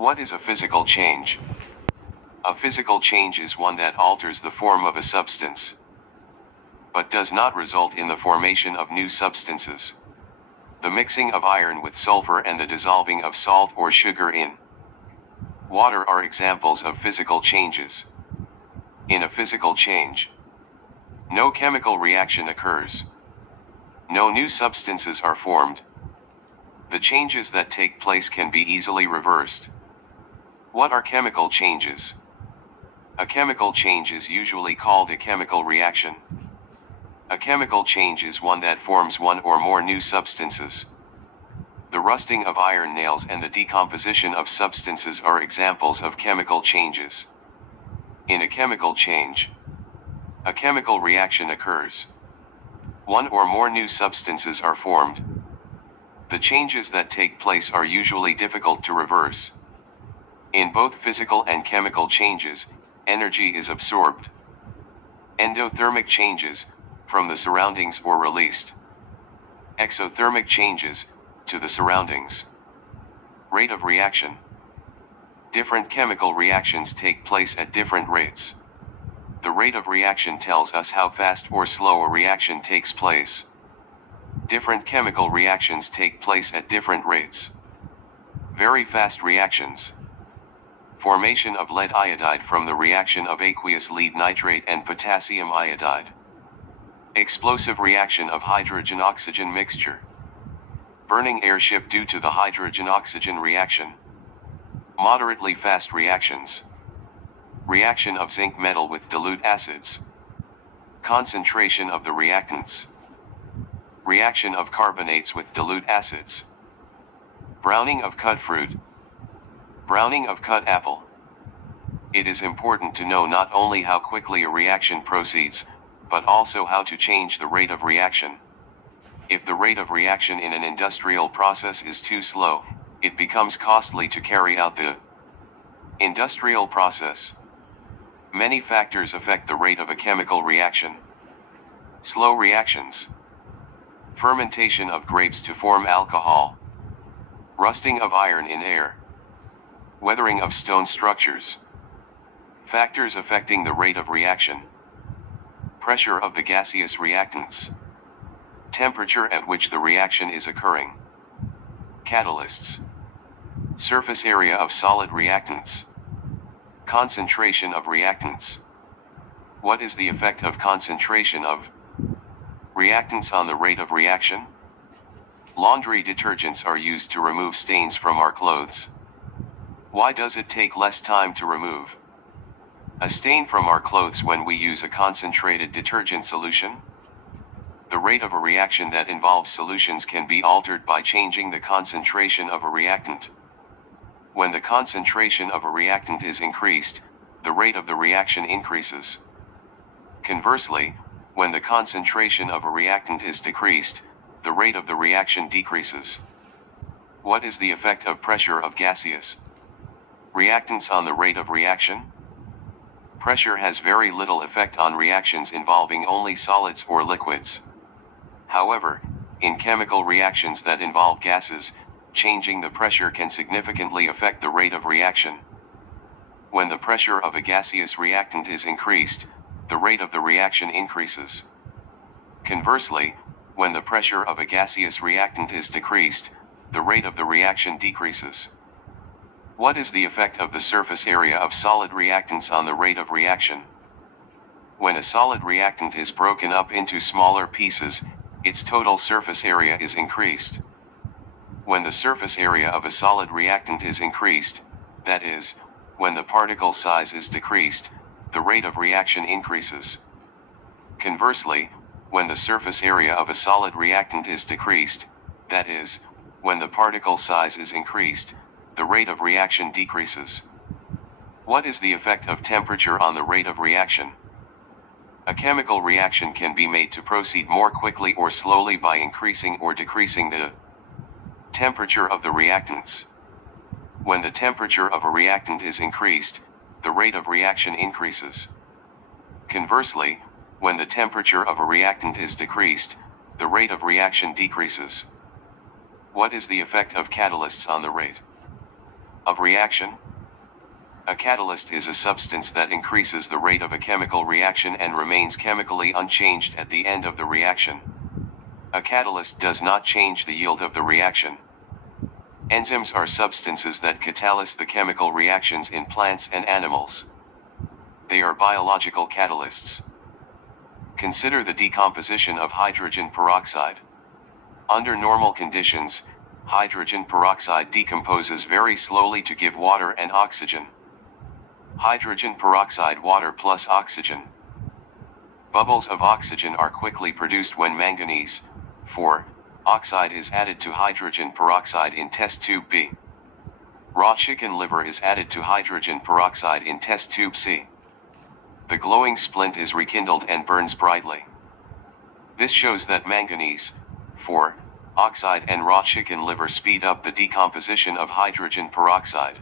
What is a physical change? A physical change is one that alters the form of a substance, but does not result in the formation of new substances. The mixing of iron with sulfur and the dissolving of salt or sugar in water are examples of physical changes. In a physical change, no chemical reaction occurs. No new substances are formed. The changes that take place can be easily reversed. What are chemical changes? A chemical change is usually called a chemical reaction. A chemical change is one that forms one or more new substances. The rusting of iron nails and the decomposition of substances are examples of chemical changes. In a chemical change, a chemical reaction occurs. One or more new substances are formed. The changes that take place are usually difficult to reverse. In both physical and chemical changes, energy is absorbed. Endothermic changes, from the surroundings or released. Exothermic changes, to the surroundings. Rate of reaction. Different chemical reactions take place at different rates. The rate of reaction tells us how fast or slow a reaction takes place. Different chemical reactions take place at different rates. Very fast reactions. Formation of lead iodide from the reaction of aqueous lead nitrate and potassium iodide. Explosive reaction of hydrogen-oxygen mixture. Burning airship due to the hydrogen-oxygen reaction. Moderately fast reactions. Reaction of zinc metal with dilute acids. Concentration of the reactants. Reaction of carbonates with dilute acids. Browning of cut fruit. Browning of cut apple. It is important to know not only how quickly a reaction proceeds, but also how to change the rate of reaction. If the rate of reaction in an industrial process is too slow, it becomes costly to carry out the industrial process. Many factors affect the rate of a chemical reaction. Slow reactions. Fermentation of grapes to form alcohol. Rusting of iron in air. Weathering of stone structures. Factors affecting the rate of reaction. Pressure of the gaseous reactants. Temperature at which the reaction is occurring. Catalysts. Surface area of solid reactants. Concentration of reactants. What is the effect of concentration of reactants on the rate of reaction? Laundry detergents are used to remove stains from our clothes. Why does it take less time to remove a stain from our clothes when we use a concentrated detergent solution? The rate of a reaction that involves solutions can be altered by changing the concentration of a reactant. When the concentration of a reactant is increased, the rate of the reaction increases. Conversely, when the concentration of a reactant is decreased, the rate of the reaction decreases. What is the effect of pressure of gaseous reactants on the rate of reaction? Pressure has very little effect on reactions involving only solids or liquids. However, in chemical reactions that involve gases, changing the pressure can significantly affect the rate of reaction. When the pressure of a gaseous reactant is increased, the rate of the reaction increases. Conversely, when the pressure of a gaseous reactant is decreased, the rate of the reaction decreases. What is the effect of the surface area of solid reactants on the rate of reaction? When a solid reactant is broken up into smaller pieces, its total surface area is increased. When the surface area of a solid reactant is increased, that is, when the particle size is decreased, the rate of reaction increases. Conversely, when the surface area of a solid reactant is decreased, that is, when the particle size is increased, the rate of reaction decreases. What is the effect of temperature on the rate of reaction? A chemical reaction can be made to proceed more quickly or slowly by increasing or decreasing the temperature of the reactants. When the temperature of a reactant is increased, the rate of reaction increases. Conversely, when the temperature of a reactant is decreased, the rate of reaction decreases. What is the effect of catalysts on the rate of reaction. A catalyst is a substance that increases the rate of a chemical reaction and remains chemically unchanged at the end of the reaction. A catalyst does not change the yield of the reaction. Enzymes are substances that catalyze the chemical reactions in plants and animals. They are biological catalysts. Consider the decomposition of hydrogen peroxide. Under normal conditions, hydrogen peroxide decomposes very slowly to give water and oxygen. Hydrogen peroxide, water plus oxygen. Bubbles of oxygen are quickly produced when manganese, 4, oxide is added to hydrogen peroxide in test tube B. Raw chicken liver is added to hydrogen peroxide in test tube C. The glowing splint is rekindled and burns brightly. This shows that manganese, 4, oxide and raw chicken liver speed up the decomposition of hydrogen peroxide.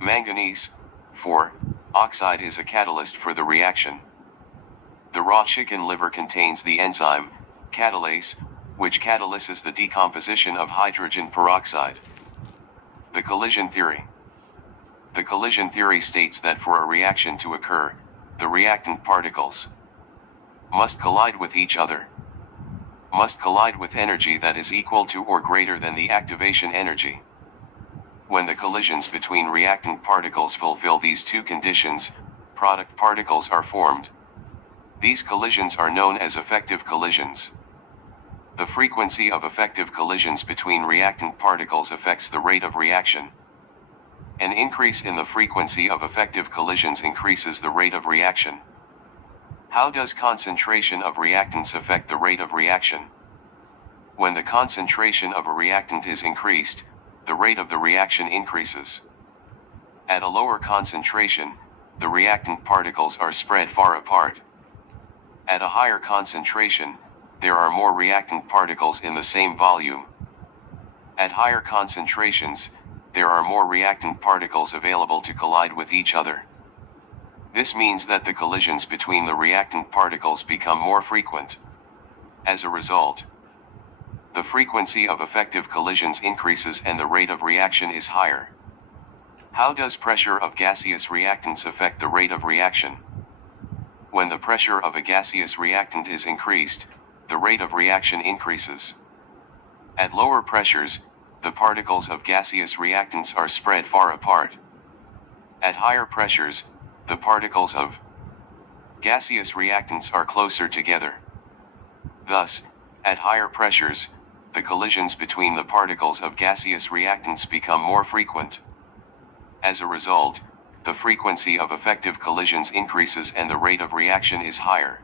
Manganese, 4, oxide is a catalyst for the reaction. The raw chicken liver contains the enzyme, catalase, which catalyses the decomposition of hydrogen peroxide. The collision theory. The collision theory states that for a reaction to occur, the reactant particles must collide with each other. Must collide with energy that is equal to or greater than the activation energy. When the collisions between reactant particles fulfill these two conditions, product particles are formed. These collisions are known as effective collisions. The frequency of effective collisions between reactant particles affects the rate of reaction. An increase in the frequency of effective collisions increases the rate of reaction. How does concentration of reactants affect the rate of reaction? When the concentration of a reactant is increased, the rate of the reaction increases. At a lower concentration, the reactant particles are spread far apart. At a higher concentration, there are more reactant particles in the same volume. At higher concentrations, there are more reactant particles available to collide with each other. This means that the collisions between the reactant particles become more frequent. As a result, the frequency of effective collisions increases and the rate of reaction is higher. How does pressure of gaseous reactants affect the rate of reaction? When the pressure of a gaseous reactant is increased, the rate of reaction increases. At lower pressures, the particles of gaseous reactants are spread far apart. At higher pressures, the particles of gaseous reactants are closer together. Thus, at higher pressures, the collisions between the particles of gaseous reactants become more frequent. As a result, the frequency of effective collisions increases and the rate of reaction is higher.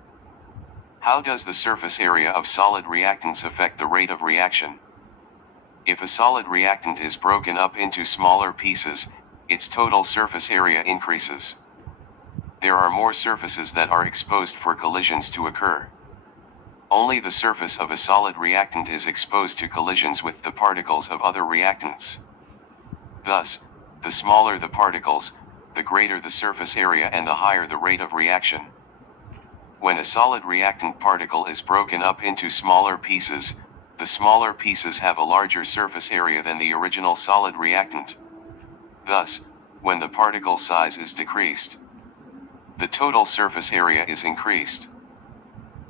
How does the surface area of solid reactants affect the rate of reaction? If a solid reactant is broken up into smaller pieces, its total surface area increases. There are more surfaces that are exposed for collisions to occur. Only the surface of a solid reactant is exposed to collisions with the particles of other reactants. Thus, the smaller the particles, the greater the surface area and the higher the rate of reaction. When a solid reactant particle is broken up into smaller pieces, the smaller pieces have a larger surface area than the original solid reactant. Thus, when the particle size is decreased, the total surface area is increased.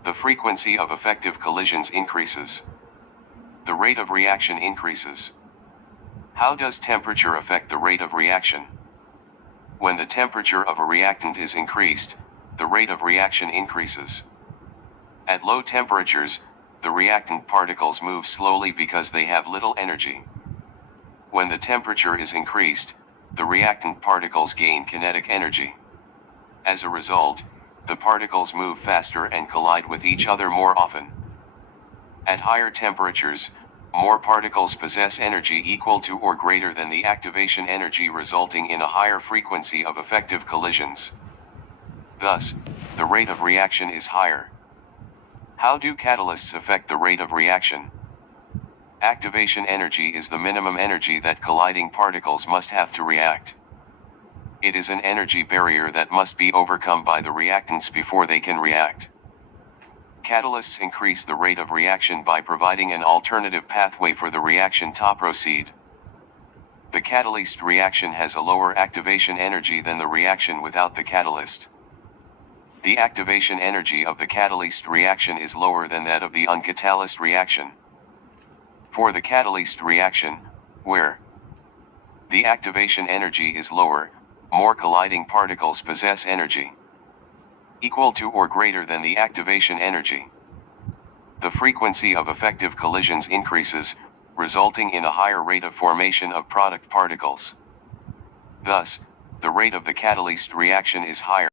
The frequency of effective collisions increases. The rate of reaction increases. How does temperature affect the rate of reaction? When the temperature of a reactant is increased, the rate of reaction increases. At low temperatures, the reactant particles move slowly because they have little energy. When the temperature is increased, the reactant particles gain kinetic energy. As a result, the particles move faster and collide with each other more often. At higher temperatures, more particles possess energy equal to or greater than the activation energy, resulting in a higher frequency of effective collisions. Thus, the rate of reaction is higher. How do catalysts affect the rate of reaction? Activation energy is the minimum energy that colliding particles must have to react. It is an energy barrier that must be overcome by the reactants before they can react. Catalysts increase the rate of reaction by providing an alternative pathway for the reaction to proceed. The catalyzed reaction has a lower activation energy than the reaction without the catalyst. The activation energy of the catalyzed reaction is lower than that of the uncatalyzed reaction. For the catalyzed reaction, where the activation energy is lower, more colliding particles possess energy equal to or greater than the activation energy. The frequency of effective collisions increases, resulting in a higher rate of formation of product particles. Thus, the rate of the catalyzed reaction is higher.